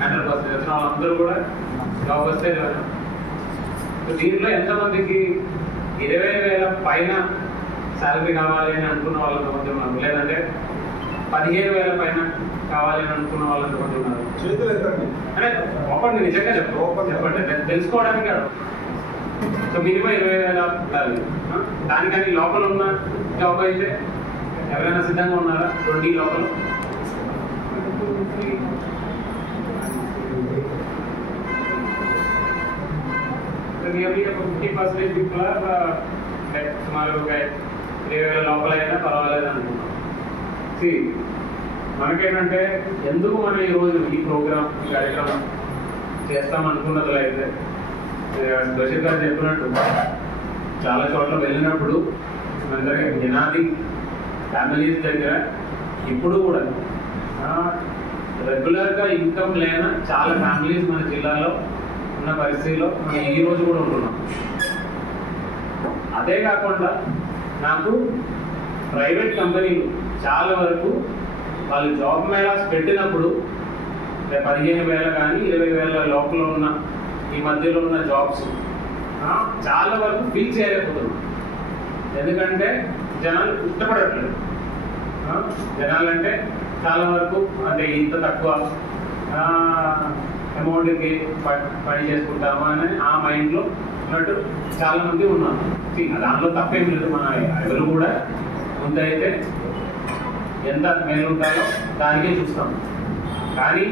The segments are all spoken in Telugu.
100% వచ్చిన వాళ్ళందరూ కూడా జాబ్ వస్తే దీంట్లో ఎంతమందికి 20,000 పైన శాలరీ కావాలి అని అనుకున్న వాళ్ళు ఎంతమంది ఉన్నారు, లేదంటే 15,000 పైన కావాలి అని అనుకున్న వాళ్ళు ఎంతమంది ఉన్నారు? అంటే ఒకటి నిజంగా చెప్పండి తెలుసుకోవడానికి. సో మినిమం 20,000 ఉండాలి. దానికని లోపల ఉన్న జాబ్ అయితే ఎవరైనా సిద్ధంగా ఉన్నారా? 20 లోపల నియర్లీ ఒక 50% పీపుల్ సుమారు 20,000 లోపల అయినా పర్వాలేదు అనుకుంటున్నాం. మనకేంటంటే ఎందుకు మనం ఈరోజు ఈ ప్రోగ్రామ్ ఈ కార్యక్రమం చేస్తామనుకున్నది అయితే బషీర్ గారు చెప్పినట్టు చాలా చోట్ల వెళ్ళినప్పుడు అందరికీ జనాది ఫ్యామిలీస్ దగ్గర ఇప్పుడు కూడా రెగ్యులర్గా ఇన్కమ్ లేని చాలా ఫ్యామిలీస్ మన జిల్లాలో ఉన్న పరిస్థితిలో మనం ఈ రోజు కూడా ఉంటున్నాం. అదే కాకుండా నాకు ప్రైవేట్ కంపెనీలు చాలా వరకు వాళ్ళు జాబ్ మేళాస్ పెట్టినప్పుడు 15,000 కానీ 20,000 లోపల ఉన్న ఈ మధ్యలో ఉన్న జాబ్స్ చాలా వరకు ఫిల్ చేయలేకపోతున్నాం. ఎందుకంటే జనాలు ఇష్టపడట్లేదు. జనాలు అంటే చాలా వరకు అంటే ఇంత తక్కువ అమౌంట్కి పని చేసుకుంటాము అని ఆ మైండ్లో ఉన్నట్టు చాలా మంది ఉన్నారు. దాంట్లో తప్పేం లేదు. మన ఎవరు కూడా ముందైతే ఎంత మేలు ఉంటాయో దానికే చూస్తాం. కానీ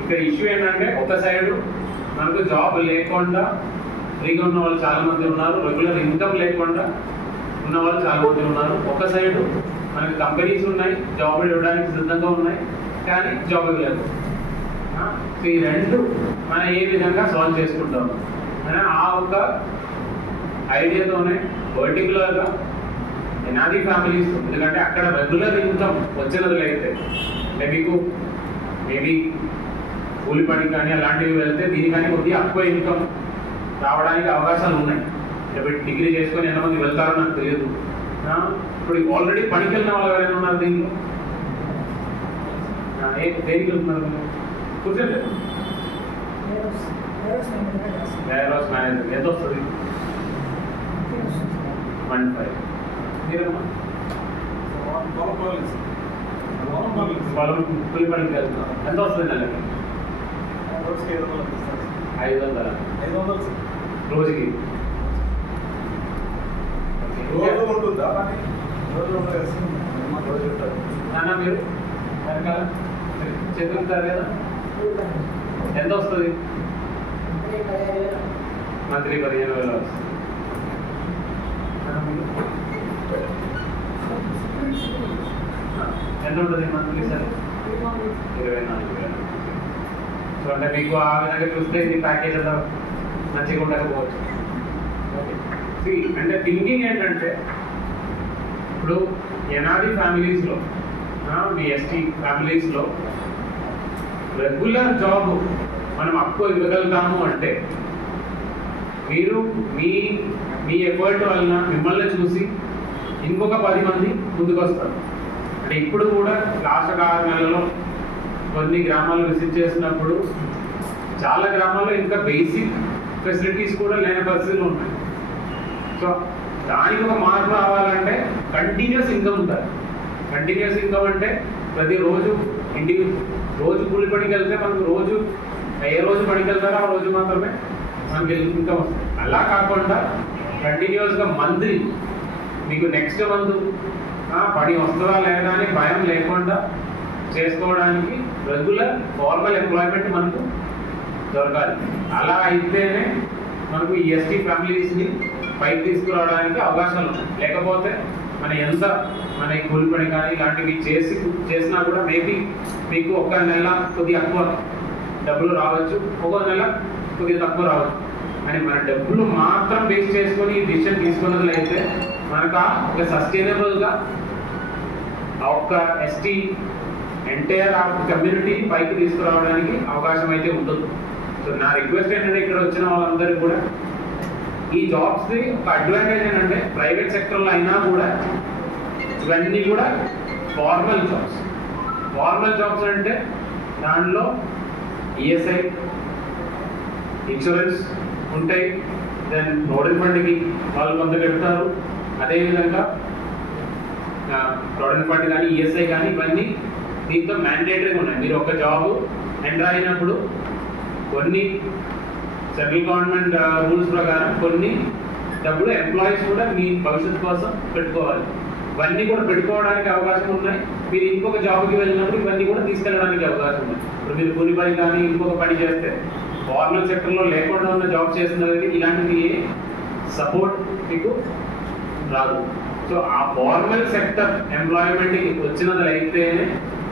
ఇక్కడ ఇష్యూ ఏంటంటే ఒక సైడు మనకు జాబ్ లేకుండా ఫ్రీగా ఉన్న వాళ్ళు చాలా మంది ఉన్నారు, రెగ్యులర్ ఇన్కమ్ లేకుండా ఉన్న వాళ్ళు చాలా మంది ఉన్నారు. ఒక సైడు మనకి కంపెనీస్ ఉన్నాయి, జాబ్ ఇవ్వడానికి సిద్ధంగా ఉన్నాయి, కానీ జాబ్ ఇవ్వలేదు. ఈ రెండు మనం ఏ విధంగా సాల్వ్ చేసుకుంటాము ఆ ఒక ఐడియాతోనే పర్టికులర్గా ఎనాది ఫ్యామిలీస్, ఎందుకంటే అక్కడ రెగ్యులర్ ఇన్కమ్ వచ్చినది అయితే మీకు మేబీ కూలి పని కానీ అలాంటివి వెళ్తే దీనికని కొద్దిగా ఎక్కువ ఇన్కమ్ రావడానికి అవకాశాలు ఉన్నాయి. డిగ్రీ చేసుకొని ఎంతమంది వెళ్తారో నాకు తెలియదు. ఇప్పుడు ఆల్రెడీ పనికి వెళ్ళిన వాళ్ళు ఎవరైనా ఉన్నారు దీనిలో? దేనికి వెళ్తున్నారు? కూర్చోండి. వేర్హౌస్ మేనేజర్ ఎంత వస్తుంది? 1.5. మీరమ్మా కూలి పనికి వెళ్తున్నారు ఎంత వస్తుంది నెలకి? 500 రోజుకి. నాన్న మీరు వెనకాల చెప్తారు కదా ఎంత వస్తుంది? మంత్లీ 15,000 వస్తుంది. ఎంత ఉంటుంది మంత్లీ? సరే 24,000. సో అంటే మీకు ఆ విధంగా చూస్తే ఇది ప్యాకేజ్ అంతా మంచిగా ఉండకపోవచ్చు. అంటే థింకింగ్ ఏంటంటే ఇప్పుడు ఎన్ఆర్ఈ ఫ్యామిలీస్లో మీ ఎస్టీ ఫ్యామిలీస్లో రెగ్యులర్ జాబ్ మనం అప్పు ఇవ్వగలుగుతాము అంటే మీరు మీ ఎఫర్ట్ వలన మిమ్మల్ని చూసి ఇంకొక 10 మంది ముందుకు వస్తారు. అంటే ఇప్పుడు కూడా లాస్ట్ 6 నెలల్లో కొన్ని గ్రామాలు విజిట్ చేసినప్పుడు చాలా గ్రామాల్లో ఇంకా బేసిక్ ఫెసిలిటీస్ కూడా లేని పరిస్థితులు ఉన్నాయి. సో దానికి ఒక మార్పు రావాలంటే కంటిన్యూస్ ఇన్కమ్ ఉంటుంది. కంటిన్యూస్ ఇన్కమ్ అంటే ప్రతిరోజు ఇంటికి రోజు కూలి పనికి వెళ్తే మనకు రోజు ఏ రోజు పనికి వెళ్తారో ఆ రోజు మాత్రమే మనకి ఇన్కమ్ వస్తుంది. అలా కాకుండా కంటిన్యూస్గా మంత్లీ మీకు నెక్స్ట్ మంత్ పని వస్తుందా లేదా అని భయం లేకుండా చేసుకోవడానికి రెగ్యులర్ ఫార్మల్ ఎంప్లాయ్మెంట్ మనకు దొరకాలి. అలా అయితేనే మనకు ఈ ఎస్టీ ఫ్యామిలీస్ని పైకి తీసుకురావడానికి అవకాశాలు ఉన్నాయి. లేకపోతే మన ఈ కూలి పని కానీ ఇలాంటివి చేసినా కూడా మేబీ మీకు ఒక నెల కొద్దిగా ఎక్కువ డబ్బులు రావచ్చు, ఒక నెల కొద్దిగా తక్కువ రావచ్చు. అని మన డబ్బులు మాత్రం బేస్ చేసుకొని ఈ డిసిషన్ తీసుకున్నట్లయితే మనకు ఒక సస్టైనబుల్గా ఒక ఎస్టీ ఎంటైర్ కమ్యూనిటీ పైకి తీసుకురావడానికి అవకాశం అయితే ఉంటుంది. సో నా రిక్వెస్ట్ ఏంటంటే ఇక్కడ వచ్చిన వాళ్ళందరూ కూడా ఈ జాబ్స్ది ఒక అడ్వాంటేజ్ ఏంటంటే ప్రైవేట్ సెక్టర్లో అయినా కూడా ఇవన్నీ కూడా ఫార్మల్ జాబ్స్. ఫార్మల్ జాబ్స్ అంటే దానిలో ఈఎస్ఐ, ఇన్సూరెన్స్ ఉంటాయి. దెన్ ప్రావిడెంట్ ఫండ్కి వాళ్ళు కొంత పెడతారు. అదేవిధంగా ప్రావిడెంట్ ఫండ్ కానీ ఈఎస్ఐ కానీ ఇవన్నీ దీంతో మ్యాండేటరీగా ఉన్నాయి. మీరు ఒక జాబ్ ఎంటర్ అయినప్పుడు కొన్ని సెంట్రల్ గవర్నమెంట్ రూల్స్ ప్రకారం కొన్ని డబ్బులు ఎంప్లాయీస్ కూడా మీ భవిష్యత్తు కోసం పెట్టుకోవాలి. ఇవన్నీ కూడా పెట్టుకోవడానికి అవకాశం ఉన్నాయి. మీరు ఇంకొక జాబ్కి వెళ్ళినప్పుడు ఇవన్నీ కూడా తీసుకెళ్ళడానికి అవకాశం ఉంది. ఇప్పుడు మీరు కూలి పని కానీ ఇంకొక పని చేస్తే ఫార్మల్ సెక్టర్లో లేకుండా ఉన్న జాబ్ చేస్తున్నది ఇలాంటివి సపోర్ట్ మీకు రాదు. సో ఆ ఫార్మల్ సెక్టర్ ఎంప్లాయ్మెంట్కి వచ్చినట్లయితే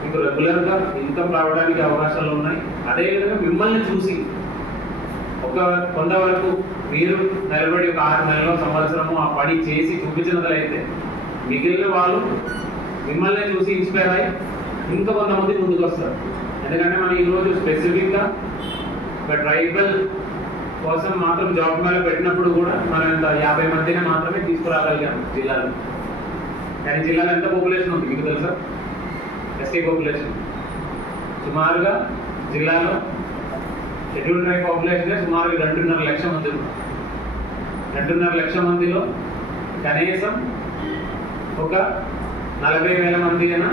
మీకు రెగ్యులర్గా ఇన్కమ్ రావడానికి అవకాశాలు ఉన్నాయి. అదేవిధంగా మిమ్మల్ని చూసి కొంతవరకు మీరు నిలబడి ఒక 6 నెలలో సంవత్సరము ఆ పని చేసి చూపించినట్లయితే మిగిలిన వాళ్ళు మిమ్మల్ని చూసి ఇన్స్పైర్ అయ్యి ఇంకా కొంతమంది ముందుకు వస్తారు. ఎందుకంటే మనం ఈరోజు స్పెసిఫిక్గా ఒక ట్రైబల్ కోసం మాత్రం జాబ్ మేళ పెట్టినప్పుడు కూడా మనం 50 మందిని మాత్రమే తీసుకురాగలిగాం జిల్లాలో. కానీ జిల్లాలో ఎంత పాపులేషన్ ఉంది మీకు తెలుసా? ఎస్టీ పాపులేషన్ సుమారుగా జిల్లాలో షెడ్యూల్ ట్రైబ్ పాపులేషన్ సుమారుగా 2.5 లక్షల మంది. 2.5 లక్షల మందిలో కనీసం ఒక 40,000 మంది అయినా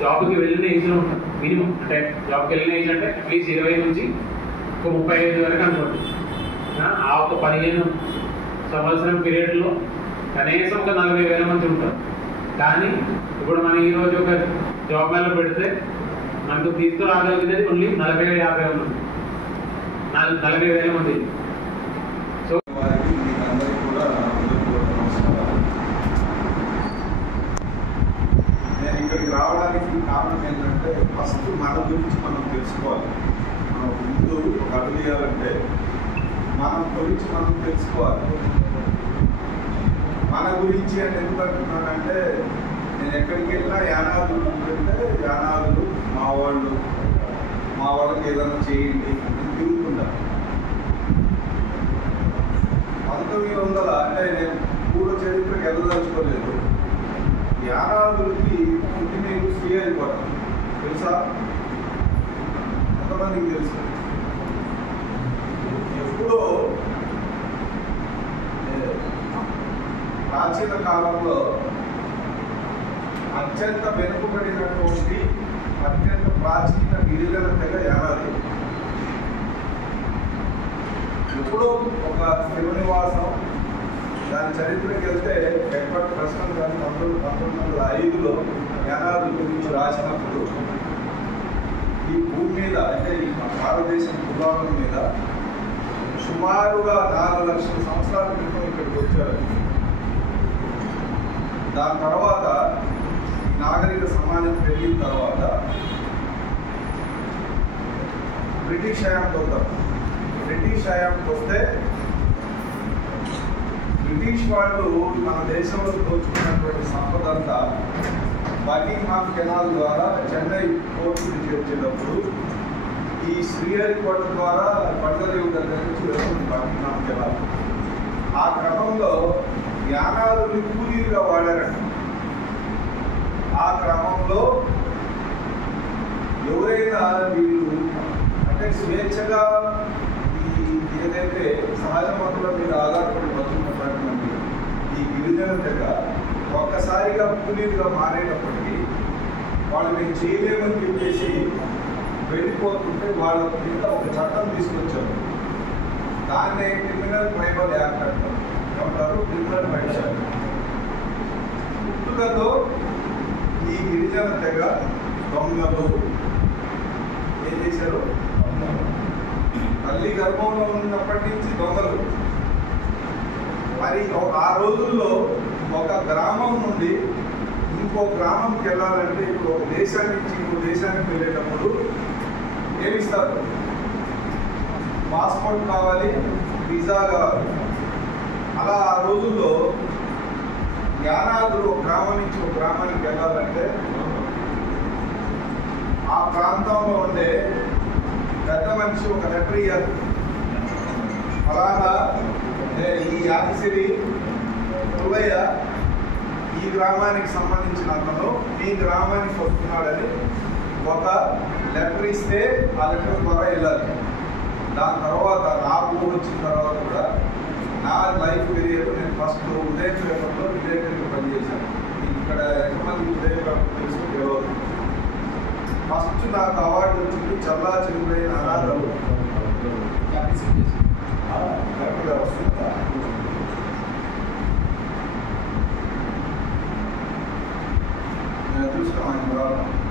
జాబ్కి వెళ్ళిన ఏజ్లో ఉంటారు మినిమం. అంటే జాబ్కి వెళ్ళిన ఏజ్ అంటే అట్లీస్ట్ 20 నుంచి ఒక 35 వరకు అనుకోండి. ఆ ఒక 15 సంవత్సరం పీరియడ్లో కనీసం ఒక 40,000 మంది ఉంటారు. కానీ ఇప్పుడు మనం ఈరోజు ఒక జాబ్ మేళ పెడితే మనకు తీసుకురాగలిగినది ఓన్లీ 40-50 మంది, 40,000 మంది. సో నేను ఇక్కడికి రావడానికి కారణం ఏంటంటే ఫస్ట్ మన గురించి మనం తెలుసుకోవాలి. మనం ముందు ఒక అడుగు వేయాలంటే మన గురించి మనం తెలుసుకోవాలి. మన గురించి అని ఎందుకు అంటున్నానంటే నేను ఎక్కడికి వెళ్ళినా యానాదులు ఉంటుంటే యానాదులు మా వాళ్ళకి ఏదైనా చేయండి అని తిరుగుతుంటారు. 1900 అంటే నేను పూర్వ చరిత్రకి వెళ్ళదలుచుకోలేదు. యానాదులకి పుట్టినీరు శ్రీహరికోట తెలుసా? ఎంతమందికి తెలుసు? ఎప్పుడో ప్రాచీన కాలంలో అత్యంత వెనుకబడినటువంటి అత్యంత ప్రాచీన గిరిజన తెగ యానాది. ఎప్పుడో ఒక స్థిర నివాసం దాని చరిత్రకి వెళ్తే ఎక్కడ ప్రశ్న కానీ 1905లో యానాదుల గురించి రాసినప్పుడు ఈ భూమి మీద అంటే ఈ భారతదేశం భూభాగం మీద సుమారుగా 4 లక్షల సంవత్సరాల క్రితం ఇక్కడికి వచ్చారు. దాని తర్వాత నాగరిక సమాజం పెరిగిన తర్వాత బ్రిటిష్ హయాంకి వస్తారు. బ్రిటిష్ హయాంకి వస్తే బ్రిటిష్ వాళ్ళు మన దేశంలో దోచుకున్నటువంటి సంపద అంతా బకింగ్హామ్ కెనాల్ ద్వారా చెన్నై పోర్టుకి చేర్చేటప్పుడు ఈ శ్రీహరికోట ద్వారా బండరేవు దగ్గర నుంచి వెళ్తుంది బకింగ్హామ్ కెనాల్. ఆ క్రమంలో యానాదులు కూలీలుగా వాడారంట. ఆ క్రమంలో ఎవరైనా వీళ్ళు అంటే స్వేచ్ఛగా ఏదైతే సహజ వనరుల మీద ఆధారపడి బతుకున్నటువంటి ఈ గిరిజన తెగ ఒక్కసారిగా కూలీలుగా మారేటప్పటికీ వాళ్ళు మేము చేయలేమని చెప్పేసి వెళ్ళిపోతుంటే వాళ్ళ మీద ఒక చట్టం తీసుకొచ్చారు. దాన్నే క్రిమినల్ ట్రైబల్ యాక్ట్ అంటారు. ఏమంటారు? Criminal rights act. పుట్టుకతో ఈ గిరిజన తెగ దొంగలు ఏం చేశారు? తల్లి గర్భంలో ఉన్నప్పటి నుంచి దొంగలు. మరి ఆ రోజుల్లో ఒక గ్రామం నుండి ఇంకో గ్రామంకి వెళ్ళాలంటే ఇప్పుడు ఒక దేశాన్ని నుంచి ఇంకో దేశానికి వెళ్ళేటప్పుడు ఏమిస్తారు? పాస్పోర్ట్ కావాలి, వీసా కావాలి. అలా ఆ రోజుల్లో యానాదులు ఒక గ్రామం నుంచి ఒక గ్రామానికి వెళ్ళాలంటే ఆ ప్రాంతంలో ఉండే పెద్ద మనిషి ఒక లెటర్ ఇయ్యారు. అలాగా ఈ యాదగిరి పుల్లయ్య ఈ గ్రామానికి సంబంధించిన అతను మీ గ్రామానికి వస్తున్నాడని ఒక లెటర్ ఇస్తే ఆ లెటర్ ద్వారా వెళ్ళాలి. దాని తర్వాత నా ఊరు వచ్చిన తర్వాత కూడా నా లైఫ్ కెరియర్ నేను ఫస్ట్ ఉదయం పేపర్లో విలేకరిగా పనిచేశాను. ఇక్కడ ఎంతమంది ఉదయం పేపర్ తెలుసు తెలియదు. ఫస్ట్ నాకు అవార్డు వచ్చింది చల్లా చెరువులైన అనాథలు వస్తుందా. నేను చూసుకున్నాను ఆయన